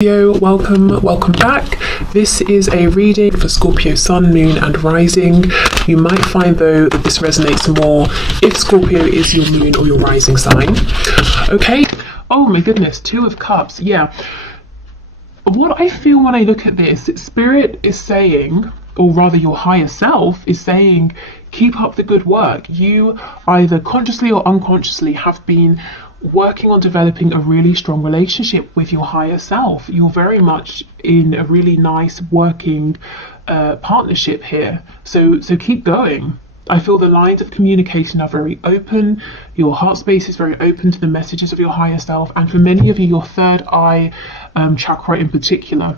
Welcome back. This is a reading for Scorpio Sun, Moon and Rising. You might find though that this resonates more if Scorpio is your moon or your rising sign. Okay, oh my goodness, Two of Cups. Yeah, what I feel when I look at this, Spirit is saying, or rather your higher self is saying, keep up the good work. You either consciously or unconsciously have been working on developing a really strong relationship with your higher self. You're very much in a really nice working partnership here, so keep going. I feel the lines of communication are very open. Your heart space is very open to the messages of your higher self, and for many of you, your third eye chakra in particular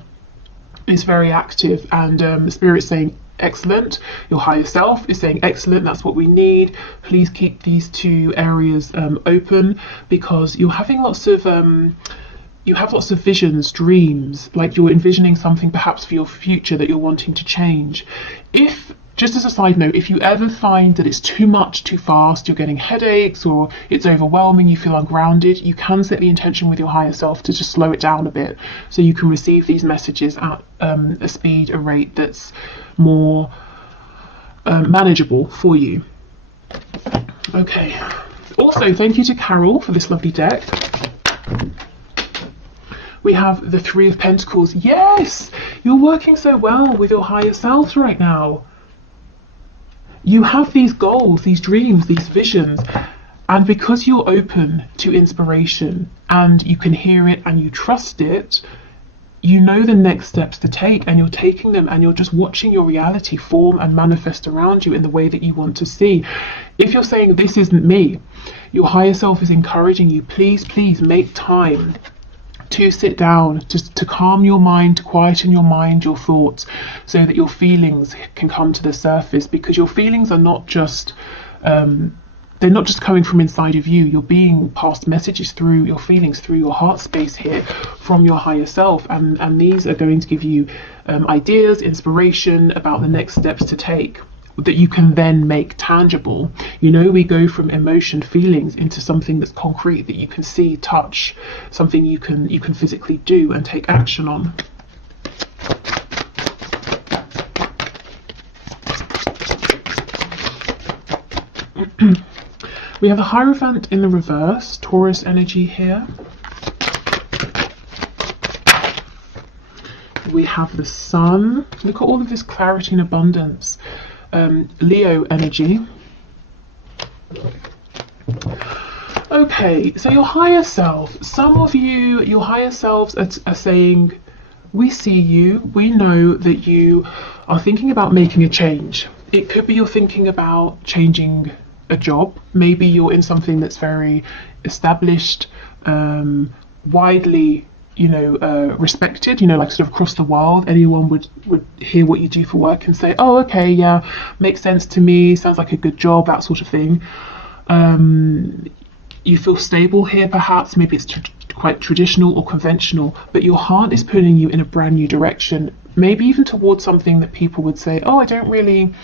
is very active, and Spirit's saying excellent. Your higher self is saying excellent, that's what we need. Please keep these two areas open, because you're having lots of you have lots of visions, dreams, like you're envisioning something perhaps for your future that you're wanting to change. If, just as a side note, if you ever find that it's too much too fast, you're getting headaches or it's overwhelming, you feel ungrounded, you can set the intention with your higher self to just slow it down a bit so you can receive these messages at a speed, a rate that's more manageable for you. Okay, also thank you to Carol for this lovely deck. We have the Three of Pentacles. Yes, you're working so well with your higher selves right now. You have these goals, these dreams, these visions, and because you're open to inspiration and you can hear it and you trust it, you know the next steps to take, and you're taking them, and you're just watching your reality form and manifest around you in the way that you want to see. If you're saying this isn't me, your higher self is encouraging you, please make time to sit down, just to calm your mind, to quieten your mind, your thoughts, so that your feelings can come to the surface, because your feelings are not just they're not just coming from inside of you. You're being passed messages through your feelings, through your heart space here, from your higher self, and these are going to give you ideas, inspiration about the next steps to take that you can then make tangible. You know, we go from emotion, feelings, into something that's concrete, that you can see, touch, something you can physically do and take action on. We have the Hierophant in the reverse, Taurus energy here. We have the Sun. Look at all of this clarity and abundance. Leo energy. Okay, so your higher self, some of you, your higher selves are saying, we see you, we know that you are thinking about making a change. It could be you're thinking about changing a job. Maybe you're in something that's very established, widely respected, like sort of across the world. Anyone would hear what you do for work and say, oh, okay, yeah, makes sense to me, sounds like a good job, that sort of thing. You feel stable here, perhaps. Maybe it's quite traditional or conventional, but your heart is pulling you in a brand new direction, maybe even towards something that people would say, oh, I'm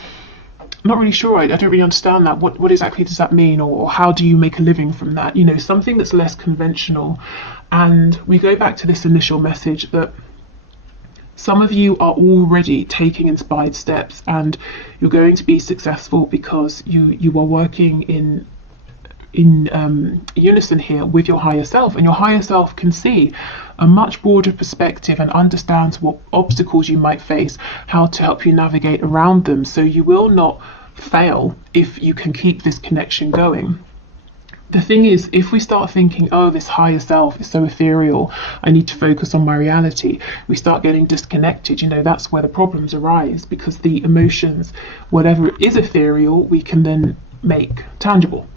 not really sure, I don't really understand that. What exactly does that mean, or how do you make a living from that? Something that's less conventional. And we go back to this initial message that some of you are already taking inspired steps, and you're going to be successful because you are working in unison here with your higher self, and your higher self can see a much broader perspective and understands what obstacles you might face, how to help you navigate around them, so you will not fail if you can keep this connection going. The thing is, if we start thinking, oh, this higher self is so ethereal, I need to focus on my reality, we start getting disconnected. That's where the problems arise, because the emotions, whatever is ethereal, we can then make tangible.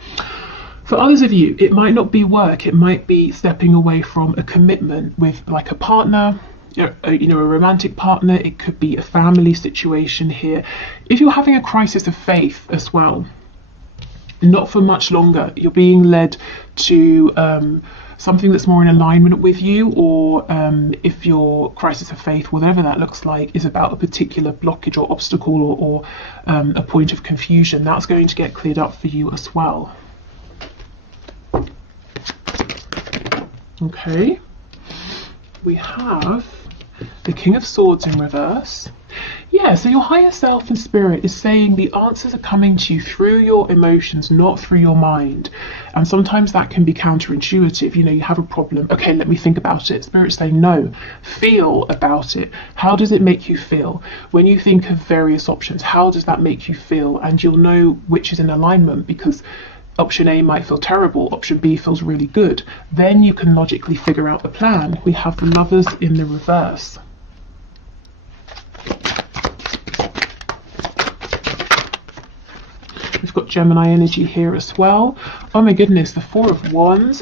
For others of you, it might not be work, it might be stepping away from a commitment with like a partner, a romantic partner. It could be a family situation here. If you're having a crisis of faith as well, not for much longer, you're being led to something that's more in alignment with you, or if your crisis of faith, whatever that looks like, is about a particular blockage or obstacle or a point of confusion, that's going to get cleared up for you as well. Okay. we have the King of Swords in reverse. Yeah, so your higher self and spirit is saying the answers are coming to you through your emotions, not through your mind. And sometimes that can be counterintuitive. You know, you have a problem. Okay, let me think about it. Spirit's saying, no, feel about it. How does it make you feel? When you think of various options, how does that make you feel? And you'll know which is in alignment, because option A might feel terrible, option B feels really good. Then you can logically figure out the plan. We have the Lovers in the reverse. We've got Gemini energy here as well. Oh my goodness, the Four of Wands.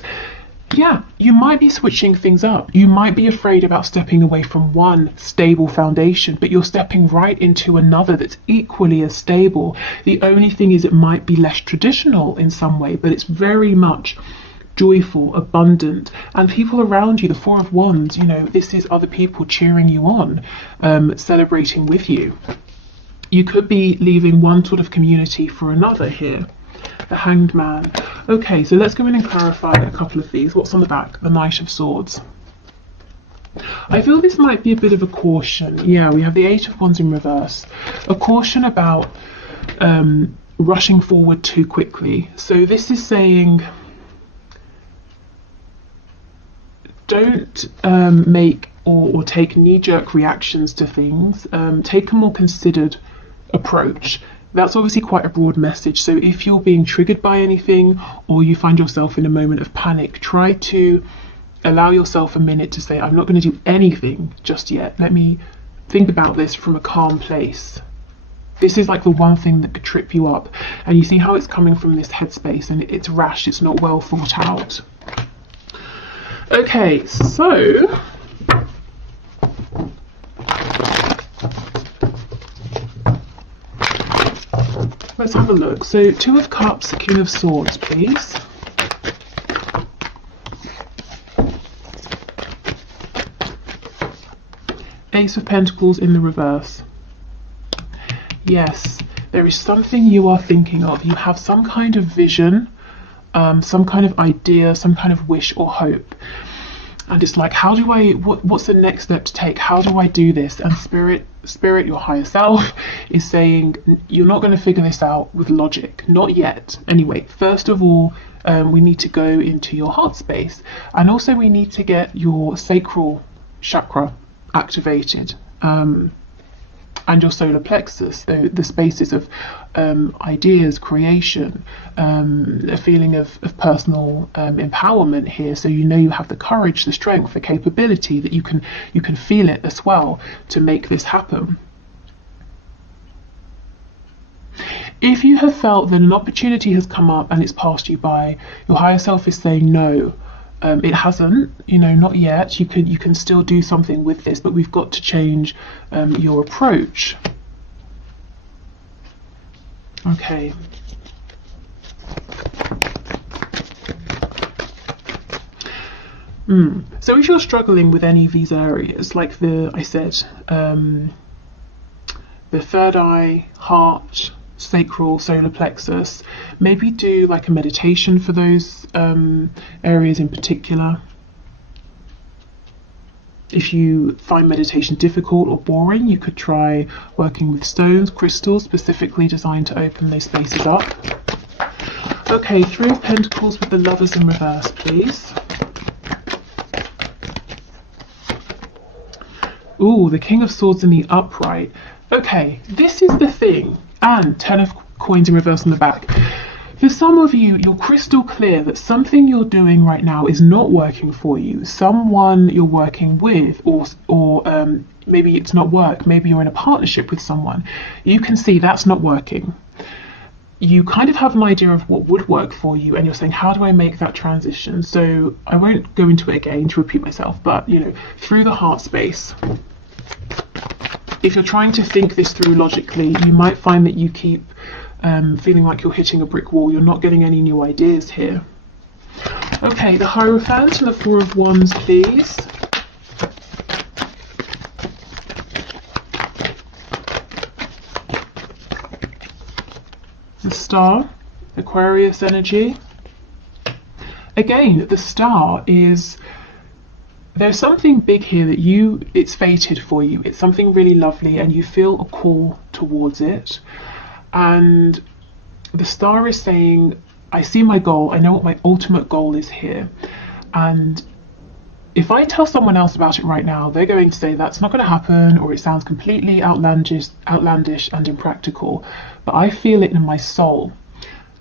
Yeah, you might be switching things up. You might be afraid about stepping away from one stable foundation, but you're stepping right into another that's equally as stable. The only thing is it might be less traditional in some way, but it's very much joyful, abundant, and people around you, the Four of Wands, you know, this is other people cheering you on, celebrating with you. You could be leaving one sort of community for another here. The Hanged Man. Okay, so let's go in and clarify a couple of these. What's on the back? The Knight of Swords. I feel this might be a bit of a caution. Yeah, we have the Eight of Wands in reverse. A caution about rushing forward too quickly. So this is saying, don't make or take knee-jerk reactions to things. Take a more considered approach. That's obviously quite a broad message. So if you're being triggered by anything, or you find yourself in a moment of panic, try to allow yourself a minute to say, I'm not going to do anything just yet. Let me think about this from a calm place. This is like the one thing that could trip you up. And you see how it's coming from this headspace, and it's rash, it's not well thought out. Okay, so let's have a look. So Two of Cups, King of Swords, please. Ace of Pentacles in the reverse. Yes, there is something you are thinking of. You have some kind of vision, some kind of idea, some kind of wish or hope. And it's like, how do I, what's the next step to take? How do I do this? And spirit, your higher self, is saying, you're not going to figure this out with logic. Not yet. Anyway, first of all, we need to go into your heart space. And also we need to get your sacral chakra activated. And your solar plexus, the spaces of ideas, creation, a feeling of personal empowerment here. So you know you have the courage, the strength, the capability, that you can feel it as well to make this happen. If you have felt that an opportunity has come up and it's passed you by, your higher self is saying no. It hasn't, you know, not yet. You can still do something with this, but we've got to change your approach. Okay. So if you're struggling with any of these areas, like I said, the third eye, heart, sacral, solar plexus, maybe do like a meditation for those areas in particular. If you find meditation difficult or boring, you could try working with stones, crystals specifically designed to open those spaces up. Okay, Three of Pentacles with the Lovers in reverse, please. Ooh, the King of Swords in the upright. Okay, this is the thing. And Ten of Coins in reverse on the back. For some of you, you're crystal clear that something you're doing right now is not working for you. Someone you're working with, or maybe it's not work, maybe you're in a partnership with someone. You can see that's not working. You kind of have an idea of what would work for you, and you're saying, how do I make that transition? So I won't go into it again to repeat myself, but you know, through the heart space, if you're trying to think this through logically, you might find that you keep feeling like you're hitting a brick wall. You're not getting any new ideas here. Okay, the Hierophant and the Four of Wands, please. The Star, Aquarius energy. Again, the Star is there's something big here that it's fated for you. It's something really lovely and you feel a call towards it. And the star is saying, I see my goal, I know what my ultimate goal is here. And if I tell someone else about it right now, they're going to say that's not going to happen, or it sounds completely outlandish and impractical. But I feel it in my soul.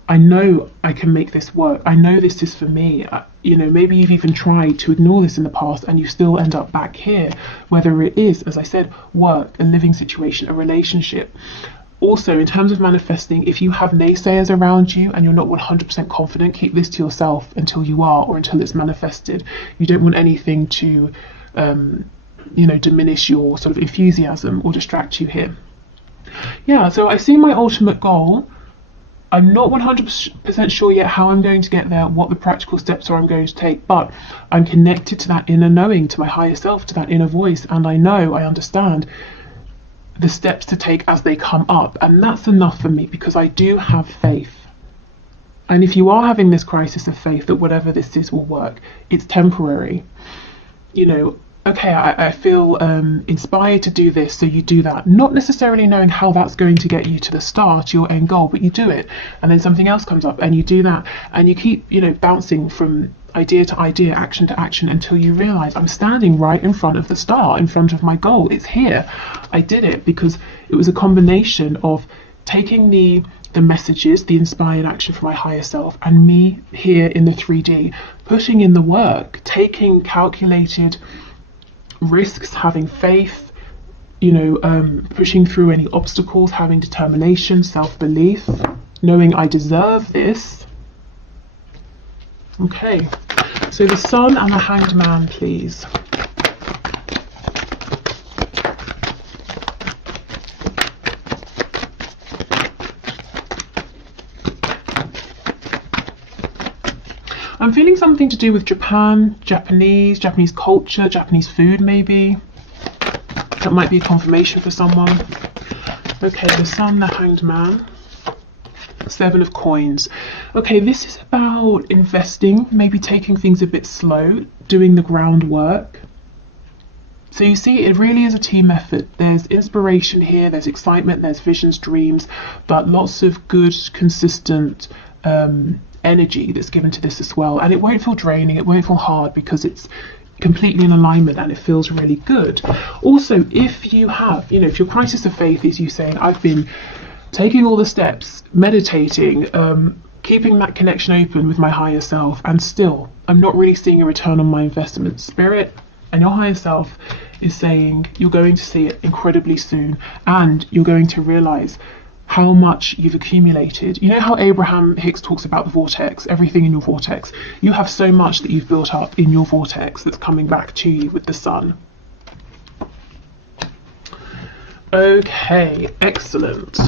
I know I can make this work. I know this is for me. Maybe you've even tried to ignore this in the past and you still end up back here, whether it is, as I said, work, a living situation, a relationship. Also, in terms of manifesting, if you have naysayers around you and you're not 100% confident, keep this to yourself until you are, or until it's manifested. You don't want anything to, diminish your sort of enthusiasm or distract you here. Yeah, so I see my ultimate goal. I'm not 100% sure yet how I'm going to get there, what the practical steps are I'm going to take, but I'm connected to that inner knowing, to my higher self, to that inner voice, and I understand the steps to take as they come up, and that's enough for me because I do have faith. And if you are having this crisis of faith that whatever this is will work, it's temporary. Okay, I feel inspired to do this, so you do that, not necessarily knowing how that's going to get you to the start, your end goal, but you do it, and then something else comes up and you do that, and you keep bouncing from idea to idea, action to action, until you realize I'm standing right in front of the star, in front of my goal. It's here. I did it because it was a combination of taking the messages, the inspired action from my higher self, and me here in the 3D, putting in the work, taking calculated risks, having faith, pushing through any obstacles, having determination, self-belief, knowing I deserve this. Okay, so the Sun and the Hanged Man, please. I'm feeling something to do with Japan, Japanese culture, Japanese food maybe. That might be a confirmation for someone. Okay, the Sun, the Hanged Man. 7 of Coins. Okay, this is about investing, maybe taking things a bit slow, doing the groundwork. So you see, it really is a team effort. There's inspiration here, there's excitement, there's visions, dreams, but lots of good, consistent energy that's given to this as well. And it won't feel draining, it won't feel hard because it's completely in alignment and it feels really good. Also, if you have, if your crisis of faith is you saying, I've been taking all the steps, meditating, keeping that connection open with my higher self, and still I'm not really seeing a return on my investment. Spirit and your higher self is saying you're going to see it incredibly soon, and you're going to realize how much you've accumulated. You know how Abraham Hicks talks about the vortex, everything in your vortex? You have so much that you've built up in your vortex that's coming back to you with the Sun. Okay, excellent.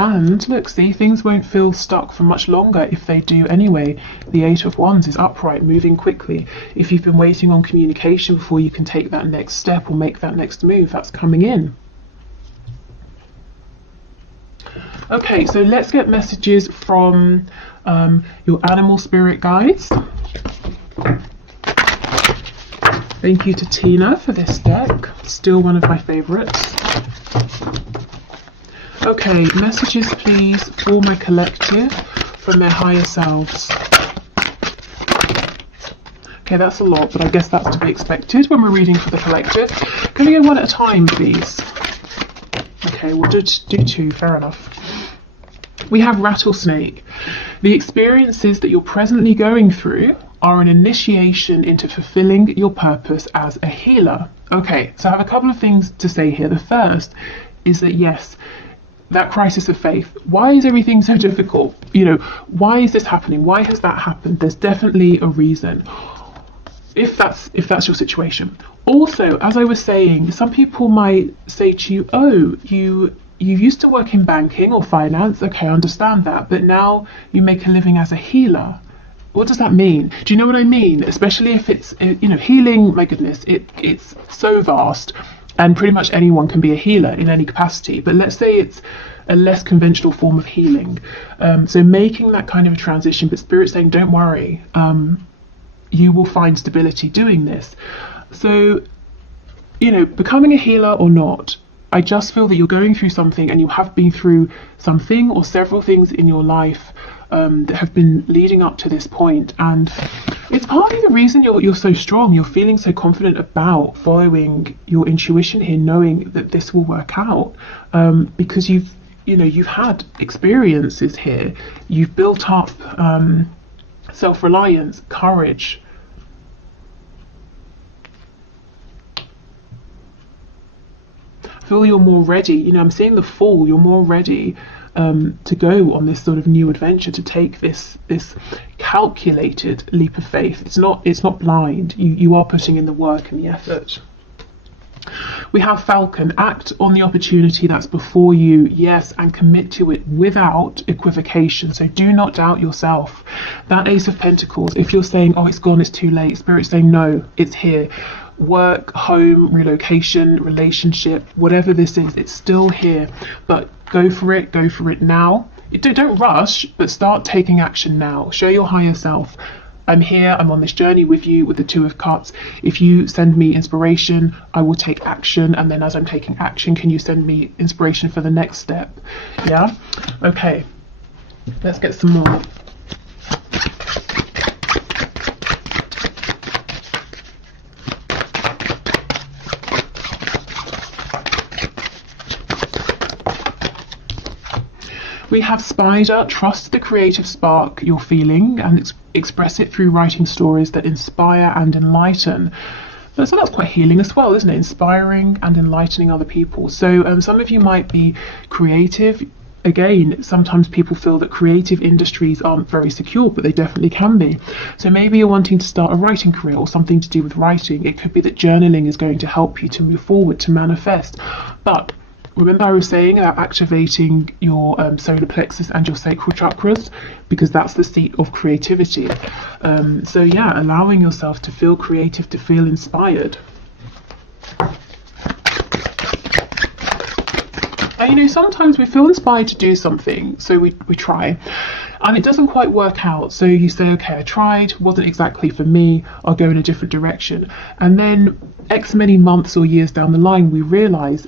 And look, see, things won't feel stuck for much longer if they do anyway. The 8 of Wands is upright, moving quickly. If you've been waiting on communication before you can take that next step or make that next move, that's coming in. Okay, so let's get messages from your animal spirit guides. Thank you to Tina for this deck, still one of my favorites. Okay, messages please for my collective from their higher selves. Okay, that's a lot, but I guess that's to be expected when we're reading for the collective. Can we go one at a time, please? Okay, we'll do 2, fair enough. We have Rattlesnake. The experiences that you're presently going through are an initiation into fulfilling your purpose as a healer. Okay, so I have a couple of things to say here. The first is that yes, that crisis of faith, why is everything so difficult? Why is this happening? Why has that happened? There's definitely a reason, if that's your situation. Also, as I was saying, some people might say to you, oh, you used to work in banking or finance. Okay, I understand that, but now you make a living as a healer. What does that mean? Do you know what I mean? Especially if it's, healing, my goodness, it's so vast. And pretty much anyone can be a healer in any capacity. But let's say it's a less conventional form of healing. So making that kind of a transition, but Spirit saying, don't worry, you will find stability doing this. So, you know, becoming a healer or not, I just feel that you're going through something, and you have been through something or several things in your life that have been leading up to this point, and it's partly the reason you're so strong. You're feeling so confident about following your intuition here, knowing that this will work out, because you've had experiences here. You've built up self-reliance, courage. Feel you're more ready. You know, I'm seeing the Fool. You're more ready to go on this sort of new adventure, to take this calculated leap of faith. It's not blind. You are putting in the work and the effort. We have Falcon. Act on the opportunity that's before you, yes, and commit to it without equivocation. So do not doubt yourself. That Ace of Pentacles, if you're saying, oh, it's gone, it's too late, Spirit's saying, no, it's here. Work, home, relocation, relationship, whatever this is, it's still here. But go for it now. Don't rush, but start taking action now. Show your higher self, I'm here, I'm on this journey with you, with the Two of Cups. If you send me inspiration, I will take action, and then as I'm taking action, can you send me inspiration for the next step? Yeah? Okay, let's get some more. We have Spider. Trust the creative spark you're feeling and express it through writing stories that inspire and enlighten. So that's quite healing as well, isn't it? Inspiring and enlightening other people. So some of you might be creative. Again, sometimes people feel that creative industries aren't very secure, but they definitely can be. So maybe you're wanting to start a writing career or something to do with writing. It could be that journaling is going to help you to move forward, to manifest. But remember I was saying about activating your solar plexus and your sacral chakras, because that's the seat of creativity. So yeah, allowing yourself to feel creative, to feel inspired. And you know, sometimes we feel inspired to do something, so we try, and it doesn't quite work out. So you say, okay, I tried, wasn't exactly for me, I'll go in a different direction. And then X many months or years down the line, we realise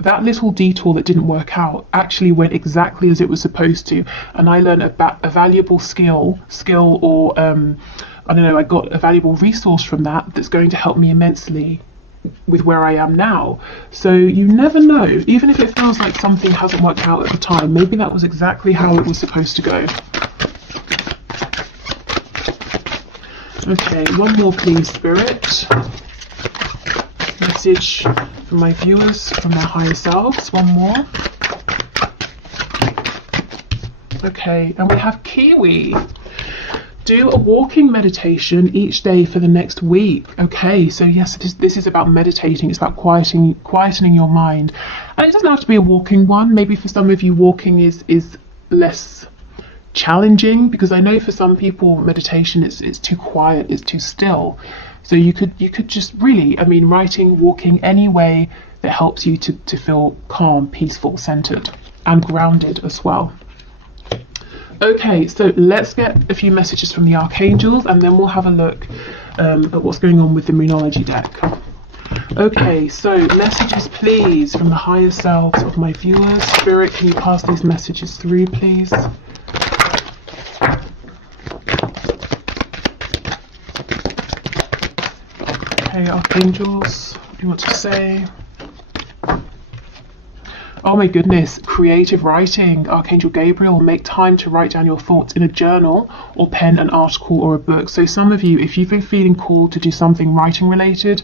that little detour that didn't work out actually went exactly as it was supposed to, and I learned a valuable skill or I don't know, I got a valuable resource from that's going to help me immensely with where I am now. So you never know, even if it feels like something hasn't worked out at the time, maybe that was exactly how it was supposed to go. Okay, one more please, Spirit. Message from my viewers, from their higher selves. One more. Okay, and we have Kiwi. Do a walking meditation each day for the next week. Okay, so yes, this is about meditating. It's about quietening your mind. And it doesn't have to be a walking one. Maybe for some of you, walking is less challenging, because I know for some people meditation it's too quiet, it's too still. So you could just really, I mean, writing, walking, any way that helps you to feel calm, peaceful, centered, and grounded as well. Okay, so let's get a few messages from the archangels, and then we'll have a look at what's going on with the Moonology deck. Okay, so messages please from the higher selves of my viewers. Spirit, can you pass these messages through, please? Okay, archangels, what do you want to say? Oh my goodness, creative writing. Archangel Gabriel, make time to write down your thoughts in a journal or pen an article or a book. So some of you, if you've been feeling called to do something writing related,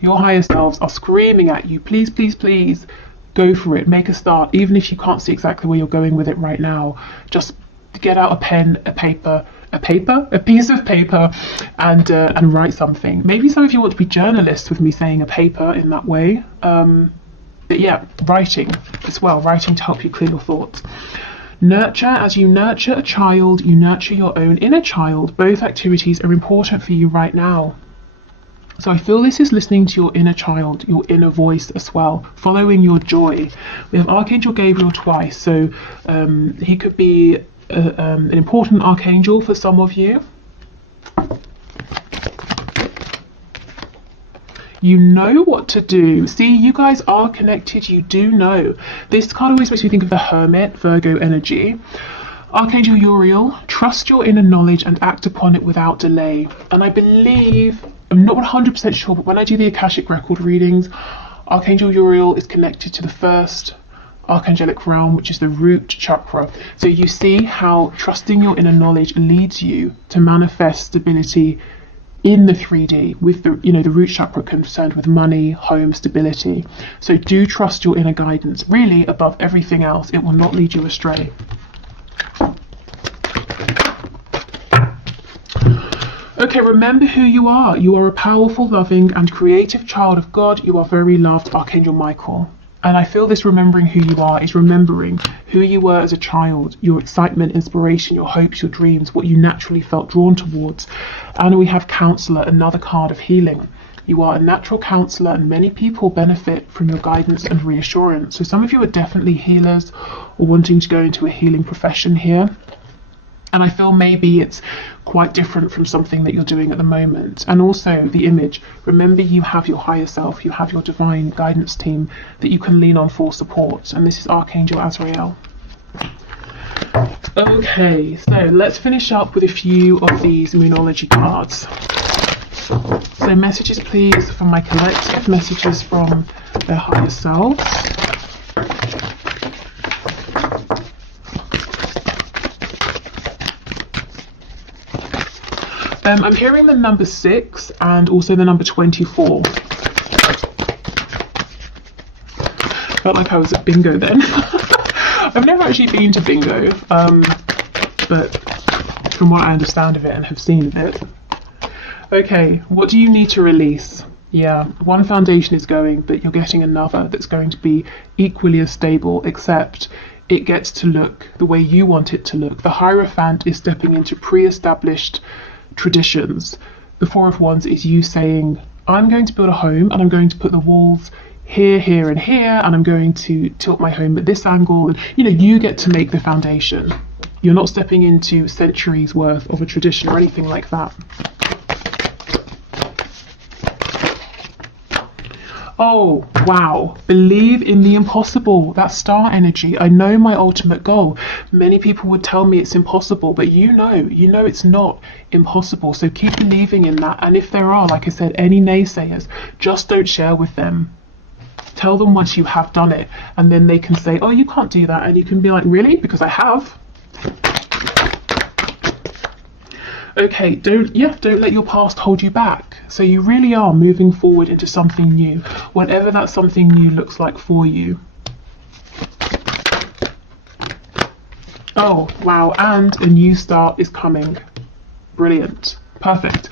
your higher selves are screaming at you, please, please, please, go for it, make a start. Even if you can't see exactly where you're going with it right now, just get out a pen, a piece of paper, and write something. Maybe some of you want to be journalists with me saying a paper in that way. But yeah, writing as well, writing to help you clear your thoughts. Nurture. As you nurture a child, you nurture your own inner child. Both activities are important for you right now. So I feel this is listening to your inner child, your inner voice as well, following your joy. We have Archangel Gabriel twice, so he could be an important archangel for some of you. You know what to do. See, you guys are connected. You do know. This card always makes me think of the Hermit, Virgo energy. Archangel Uriel, trust your inner knowledge and act upon it without delay. And I believe, I'm not 100% sure, but when I do the Akashic record readings, Archangel Uriel is connected to the first archangelic realm, which is the root chakra. So you see how trusting your inner knowledge leads you to manifest stability in the 3D, with the, you know, the root chakra concerned with money, home, stability. So do trust your inner guidance. Really, above everything else, it will not lead you astray. Okay, remember who you are. You are a powerful, loving, and creative child of God. You are very loved, Archangel Michael. And I feel this remembering who you are is remembering who you were as a child, your excitement, inspiration, your hopes, your dreams, what you naturally felt drawn towards. And we have Counselor, another card of healing. You are a natural counsellor, and many people benefit from your guidance and reassurance. So some of you are definitely healers or wanting to go into a healing profession here. And I feel maybe it's quite different from something that you're doing at the moment. And also the image. Remember, you have your higher self, you have your divine guidance team that you can lean on for support. And this is Archangel Azrael. Okay, so let's finish up with a few of these Moonology cards. So messages, please, from my collective, messages from their higher selves. I'm hearing the number 6 and also the number 24. Felt like I was at bingo then. I've never actually been to bingo, but from what I understand of it and have seen of it. Okay, what do you need to release? Yeah, one foundation is going, but you're getting another that's going to be equally as stable, except it gets to look the way you want it to look. The Hierophant is stepping into pre-established traditions. The Four of Wands is you saying, I'm going to build a home and I'm going to put the walls here, here and here, and I'm going to tilt my home at this angle. And you know, you get to make the foundation. You're not stepping into centuries worth of a tradition or anything like that. Oh, wow. Believe in the impossible. That star energy. I know my ultimate goal. Many people would tell me it's impossible, but you know it's not impossible. So keep believing in that. And if there are, like I said, any naysayers, just don't share with them. Tell them once you have done it, and then they can say, oh, you can't do that. And you can be like, really? Because I have. Okay, don't let your past hold you back. So you really are moving forward into something new, whatever that something new looks like for you. Oh, wow, and a new start is coming. Brilliant. Perfect.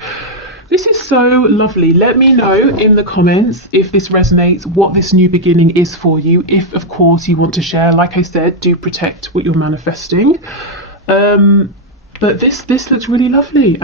This is so lovely. Let me know in the comments if this resonates, what this new beginning is for you. If, of course, you want to share, like I said, do protect what you're manifesting. But this looks really lovely.